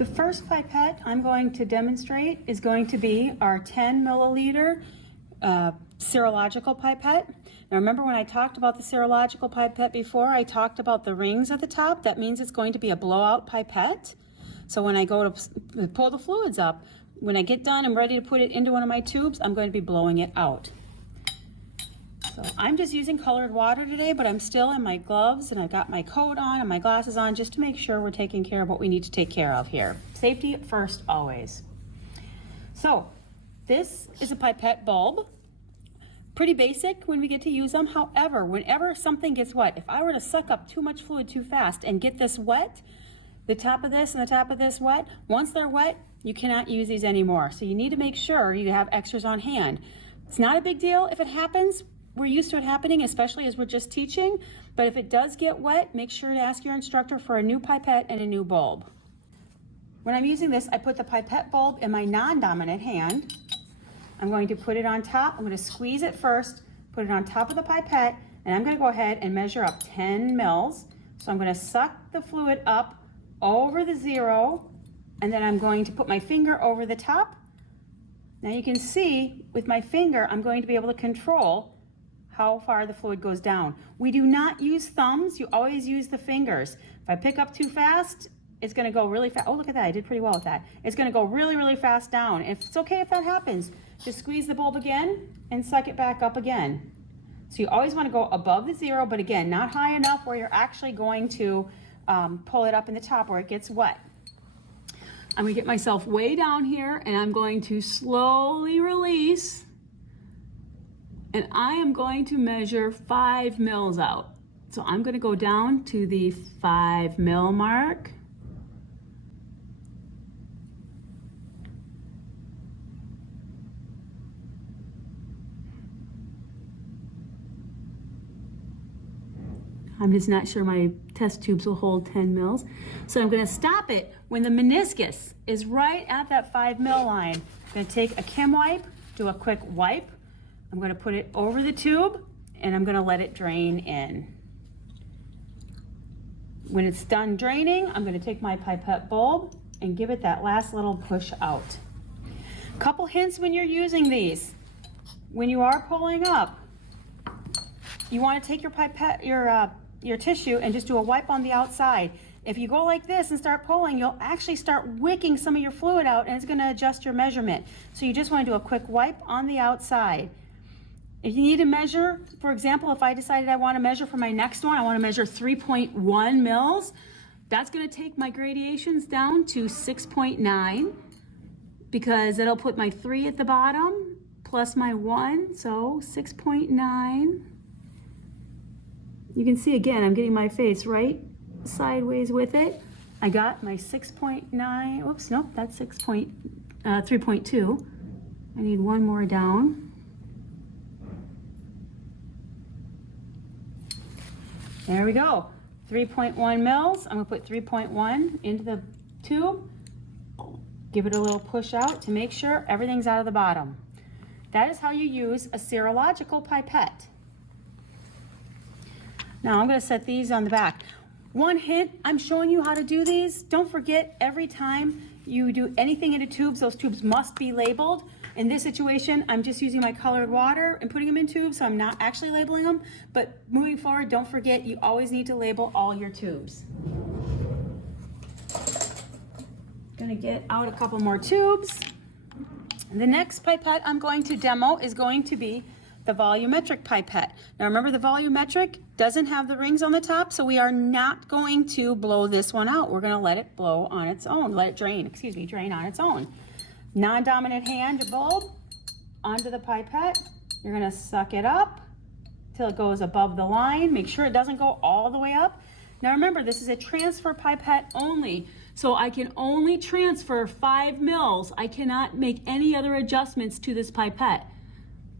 The first pipette I'm going to demonstrate is going to be our 10 milliliter serological pipette. Now remember when I talked about the serological pipette before, I talked about the rings at the top. That means it's going to be a blowout pipette. So when I go to pull the fluids up, when I get done, I'm ready to put it into one of my tubes, I'm going to be blowing it out. So I'm just using colored water today, but I'm still in my gloves and I've got my coat on and my glasses on just to make sure we're taking care of what we need to take care of here. Safety first, always. So this is a pipette bulb. Pretty basic when we get to use them. However, whenever something gets wet, if I were to suck up too much fluid too fast and get this wet, the top of this and the top of this wet, once they're wet, you cannot use these anymore. So you need to make sure you have extras on hand. It's not a big deal if it happens. We're used to it happening, especially as we're just teaching, but if it does get wet, make sure to ask your instructor for a new pipette and a new bulb. When I'm using this, I put the pipette bulb in my non-dominant hand. I'm going to put it on top. I'm going to squeeze it first, put it on top of the pipette, and I'm going to go ahead and measure up 10 mils. So I'm going to suck the fluid up over the 0, and then I'm going to put my finger over the top. Now you can see with my finger, I'm going to be able to control how far the fluid goes down. We do not use thumbs, you always use the fingers. If I pick up too fast, it's gonna go really fast. Oh, look at that, I did pretty well with that. It's gonna go really, really fast down. If it's okay if that happens, just squeeze the bulb again and suck it back up again. So you always wanna go above the 0, but again, not high enough where you're actually going to pull it up in the top where it gets wet. I'm gonna get myself way down here and I'm going to slowly release. And I am going to measure 5 mils out. So I'm going to go down to the 5 mil mark. I'm just not sure my test tubes will hold 10 mils. So I'm going to stop it when the meniscus is right at that 5 mil line. I'm going to take a Chem wipe, do a quick wipe. I'm going to put it over the tube and I'm going to let it drain in. When it's done draining, I'm going to take my pipette bulb and give it that last little push out. Couple hints when you're using these. When you are pulling up, you want to take your pipette, your tissue and just do a wipe on the outside. If you go like this and start pulling, you'll actually start wicking some of your fluid out and it's going to adjust your measurement. So you just want to do a quick wipe on the outside. If you need to measure, for example, if I decided I want to measure for my next one, I want to measure 3.1 mils, that's going to take my gradations down to 6.9 because it'll put my 3 at the bottom plus my 1, so 6.9. You can see again, I'm getting my face right sideways with it. I got my 6.9, oops, nope, that's 3.2. I need one more down. There we go, 3.1 mils. I'm gonna put 3.1 into the tube, give it a little push out to make sure everything's out of the bottom. That is how you use a serological pipette. Now I'm gonna set these on the back. One hint, I'm showing you how to do these. Don't forget, every time you do anything into tubes, those tubes must be labeled. In this situation, I'm just using my colored water and putting them in tubes, so I'm not actually labeling them. But moving forward, don't forget, you always need to label all your tubes. Gonna get out a couple more tubes. The next pipette I'm going to demo is going to be the volumetric pipette. Now remember, the volumetric doesn't have the rings on the top, so we are not going to blow this one out. We're gonna let it blow on its own, let it drain, drain on its own. Non-dominant hand bulb onto the pipette. You're gonna suck it up till it goes above the line. Make sure it doesn't go all the way up. Now remember, this is a transfer pipette only, so I can only transfer 5 mils. I cannot make any other adjustments to this pipette.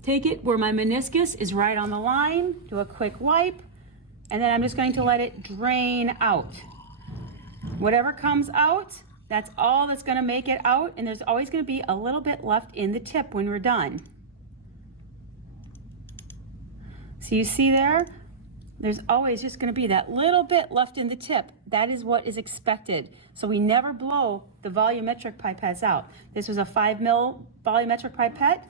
Take it where my meniscus is right on the line, do a quick wipe, and then I'm just going to let it drain out. Whatever comes out, that's all that's going to make it out, and there's always going to be a little bit left in the tip when we're done. So you see there, there's always just going to be that little bit left in the tip. That is what is expected. So we never blow the volumetric pipettes out. This was a 5 ml volumetric pipette.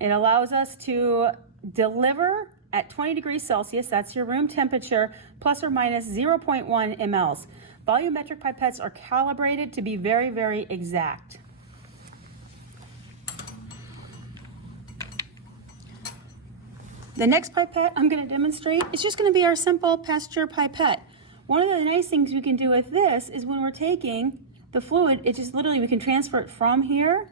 It allows us to deliver at 20 degrees Celsius, that's your room temperature, plus or minus 0.1 mLs. Volumetric pipettes are calibrated to be very, very exact. The next pipette I'm going to demonstrate is just going to be our simple pasteur pipette. One of the nice things we can do with this is when we're taking the fluid, it just literally, we can transfer it from here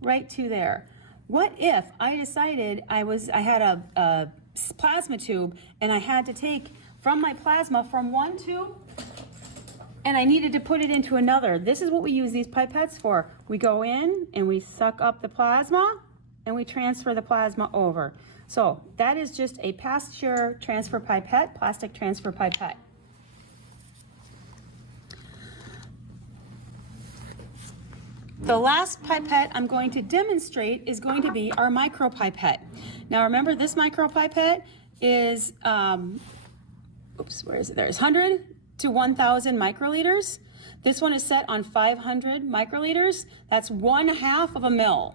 right to there. What if I decided I had a plasma tube and I had to take from my plasma from one tube and I needed to put it into another? This is what we use these pipettes for. We go in and we suck up the plasma and we transfer the plasma over. So that is just a pasteur transfer pipette, plastic transfer pipette. The last pipette I'm going to demonstrate is going to be our micro pipette. Now remember, this micro pipette is, where is it? There's 100 to 1,000 microliters. This one is set on 500 microliters. That's 1/2 of a mil.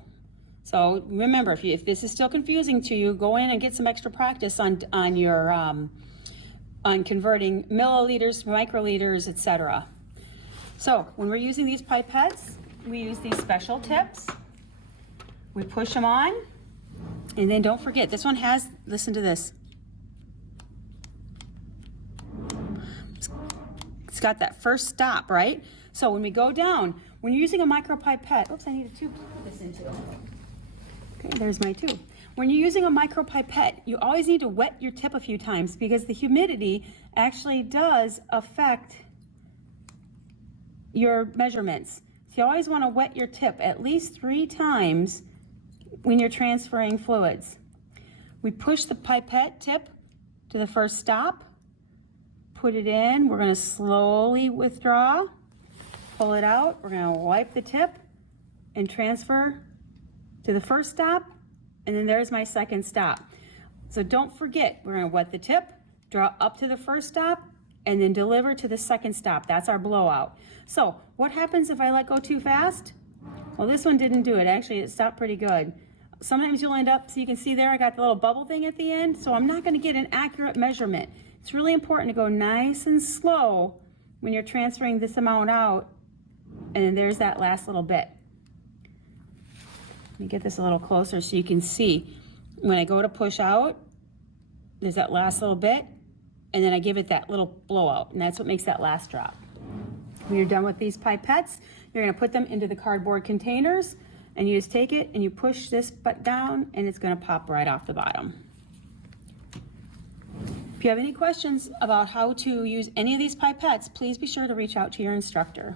So remember, if this is still confusing to you, go in and get some extra practice on converting milliliters, microliters, etc. So when we're using these pipettes, we use these special tips. We push them on, and then don't forget, this one has, listen to this. It's got that first stop, right? So when we go down, when you're using a micro pipette, oops, I need a tube to put this into. Okay, there's my tube. When you're using a micro pipette, you always need to wet your tip a few times because the humidity actually does affect your measurements. So you always want to wet your tip at least 3 times when you're transferring fluids. We push the pipette tip to the first stop, put it in, we're going to slowly withdraw, pull it out, we're going to wipe the tip and transfer to the first stop, and then there's my second stop. So don't forget, we're going to wet the tip, draw up to the first stop, and then deliver to the second stop. That's our blowout. So what happens if I let go too fast? Well, this one didn't do it. Actually, it stopped pretty good. Sometimes you'll end up, so you can see there, I got the little bubble thing at the end, so I'm not going to get an accurate measurement. It's really important to go nice and slow when you're transferring this amount out, and then there's that last little bit. Let me get this a little closer so you can see. When I go to push out, there's that last little bit, and then I give it that little blowout, and that's what makes that last drop. When you're done with these pipettes, you're going to put them into the cardboard containers, and you just take it and you push this butt down, and it's going to pop right off the bottom. If you have any questions about how to use any of these pipettes, please be sure to reach out to your instructor.